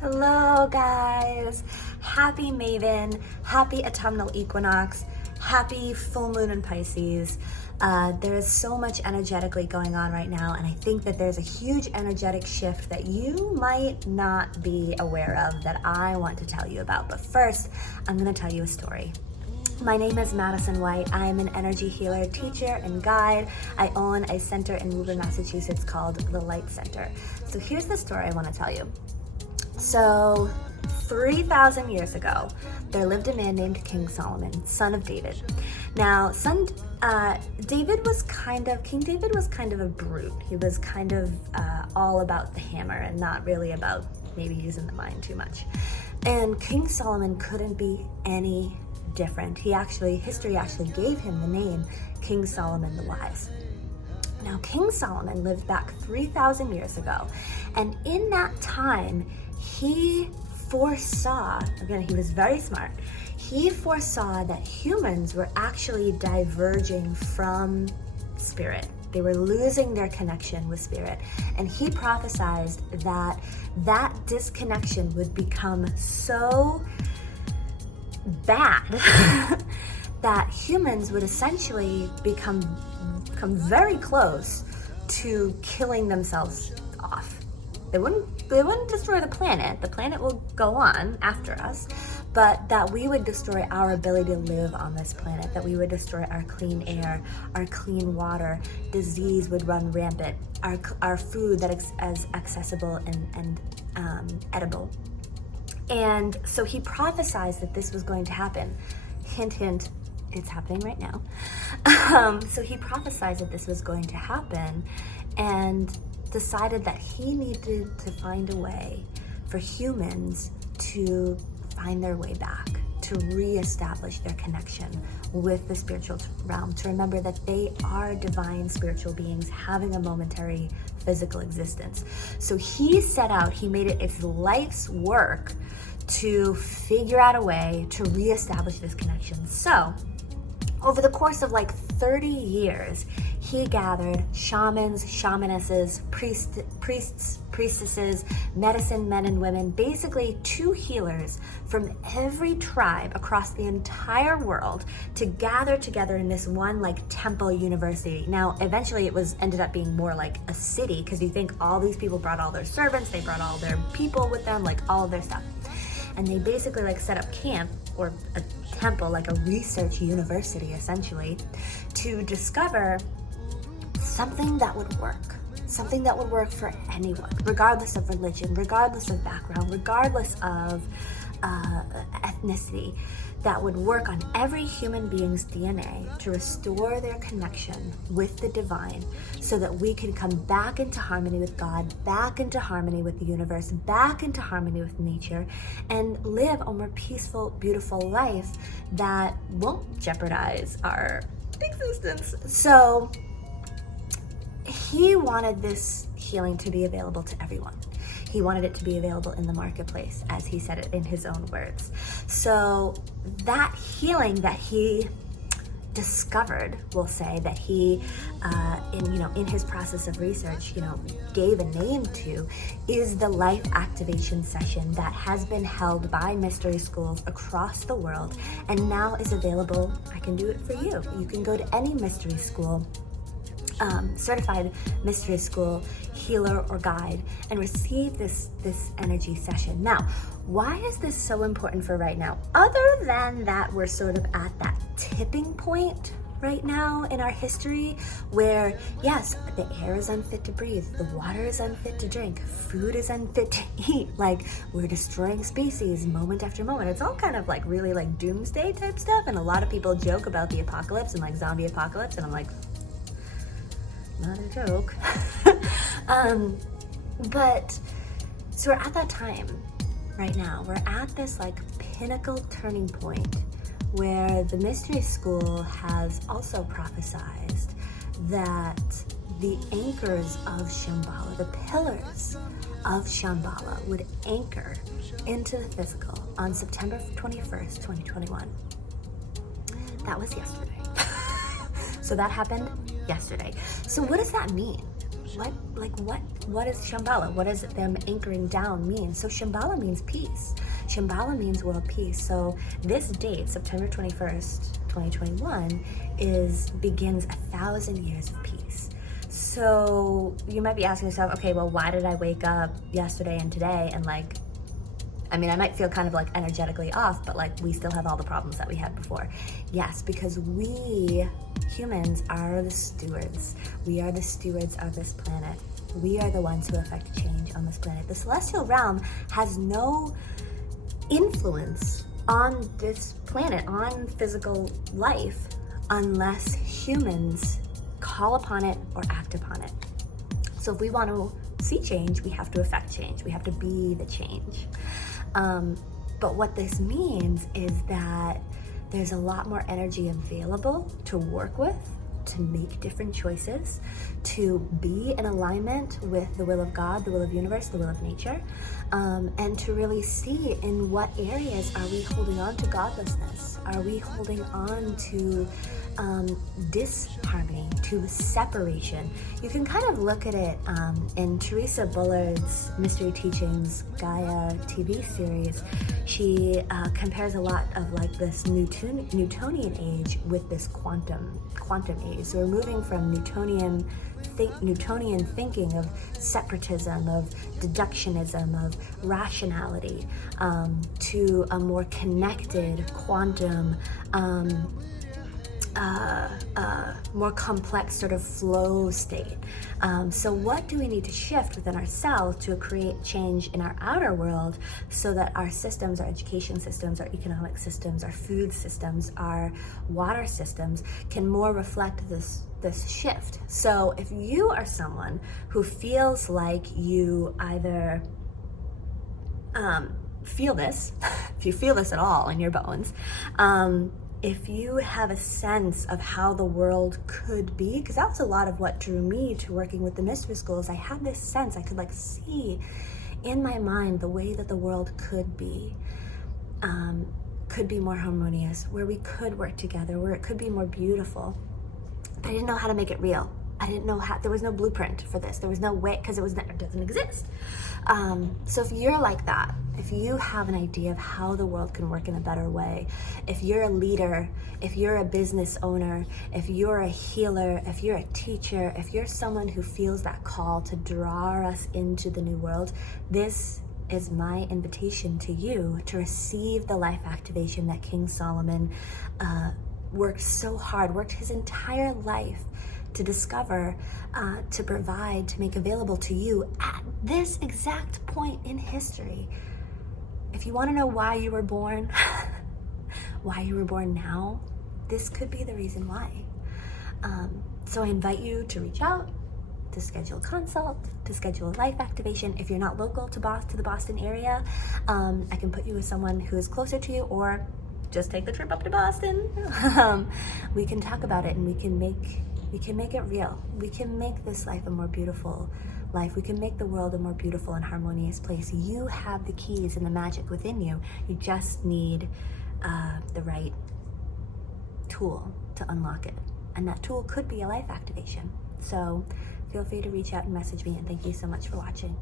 Hello guys, happy Maven, happy autumnal equinox, happy full moon in Pisces. There is so much energetically going on right now, and I think that there's a huge energetic shift that you might not be aware of that I want to tell you about. But first, I'm going to tell you a story. My name is Madison White. I am an energy healer, teacher, and guide. I own a center in Woburn, Massachusetts called the Light Center. So here's the story I want to tell you. So 3,000 years ago, there lived a man named King Solomon, son of David. Now, King David was kind of a brute. He was kind of all about the hammer and not really about maybe using the mind too much. And King Solomon couldn't be any different. History actually gave him the name King Solomon the Wise. Now, King Solomon lived back 3,000 years ago, and in that time, he foresaw, again, he was very smart, he foresaw that humans were actually diverging from spirit. They were losing their connection with spirit, and he prophesied that disconnection would become so bad that humans would essentially become very close to killing themselves off. They wouldn't destroy the planet. The planet will go on after us, but that we would destroy our ability to live on this planet, that we would destroy our clean air, our clean water, disease would run rampant, our food that is as accessible and edible. And so he prophesied that this was going to happen. Hint, hint, it's happening right now. So he prophesied that this was going to happen and decided that he needed to find a way for humans to find their way back, to reestablish their connection with the spiritual realm, to remember that they are divine spiritual beings having a momentary physical existence. So he set out, he made it his life's work to figure out a way to reestablish this connection. So over the course of like 30 years, he gathered shamans, shamanesses, priests, priestesses, medicine men and women, basically 2 healers from every tribe across the entire world to gather together in this one like temple university. Now, eventually it ended up being more like a city, because you think all these people brought all their servants, they brought all their people with them, like all of their stuff. And they basically like set up camp, or a temple, like a research university essentially, to discover something that would work for anyone, regardless of religion, regardless of background, regardless of ethnicity, that would work on every human being's DNA to restore their connection with the divine, so that we can come back into harmony with God, back into harmony with the universe, back into harmony with nature, and live a more peaceful, beautiful life that won't jeopardize our existence. So he wanted this healing to be available to everyone. He wanted it to be available in the marketplace, as he said it in his own words. So that healing that he discovered, we'll say, that he, in his process of research, gave a name to, is the Life Activation Session that has been held by mystery schools across the world and now is available. I can do it for you. You can go to any mystery school, certified mystery school healer or guide, and receive this energy session. Now, why is this so important for right now? Other than that, we're sort of at that tipping point right now in our history where, yes, the air is unfit to breathe, the water is unfit to drink, food is unfit to eat, like we're destroying species moment after moment. It's all kind of like really like doomsday type stuff, and a lot of people joke about the apocalypse and like zombie apocalypse, and I'm like, not a joke. But so we're at that time right now. We're at this like pinnacle turning point where the mystery school has also prophesied that the anchors of Shambhala, the pillars of Shambhala, would anchor into the physical on September 21st, 2021. That was yesterday. So that happened yesterday. So what does that mean? what is Shambhala? What does them anchoring down mean? So Shambhala means peace. Shambhala means world peace. So this date, September 21st, 2021, begins 1,000 years of peace. So you might be asking yourself, okay, well, why did I wake up yesterday and today and I might feel kind of like energetically off, but like we still have all the problems that we had before. Yes, because we humans are the stewards. We are the stewards of this planet. We are the ones who affect change on this planet. The celestial realm has no influence on this planet, on physical life, unless humans call upon it or act upon it. So if we want to see change, we have to affect change. We have to be the change. But what this means is that there's a lot more energy available to work with, to make different choices, to be in alignment with the will of God, the will of the universe, the will of nature, and to really see in what areas are we holding on to godlessness? Are we holding on to disharmony, to separation? You can kind of look at it in Teresa Bullard's Mystery Teachings Gaia TV series. She compares a lot of like this Newtonian age with this quantum age. So we're moving from Newtonian thinking of separatism, of deductionism, of rationality, to a more connected quantum, more complex sort of flow state. So what do we need to shift within ourselves to create change in our outer world so that our systems, our education systems, our economic systems, our food systems, our water systems can more reflect this shift? So if you are someone who feels like you either feel this, if you feel this at all in your bones, if you have a sense of how the world could be, because that was a lot of what drew me to working with the mystery schools. I had this sense, I could like see in my mind the way that the world could be more harmonious, where we could work together, where it could be more beautiful. But I didn't know how to make it real. I didn't know how, there was no blueprint for this. There was no way, because it doesn't exist. So if you're like that, if you have an idea of how the world can work in a better way, if you're a leader, if you're a business owner, if you're a healer, if you're a teacher, if you're someone who feels that call to draw us into the new world, this is my invitation to you to receive the life activation that King Solomon worked so hard, worked his entire life to discover, to provide, to make available to you at this exact point in history. If you want to know why you were born, why you were born now, this could be the reason why. So I invite you to reach out, to schedule a consult, to schedule a life activation. If you're not local to the Boston area, I can put you with someone who is closer to you, or just take the trip up to Boston. We can talk about it, and we can make it real. We can make this life a more beautiful life. We can make the world a more beautiful and harmonious place. You have the keys and the magic within you. You just need the right tool to unlock it. And that tool could be a life activation. So feel free to reach out and message me, and thank you so much for watching.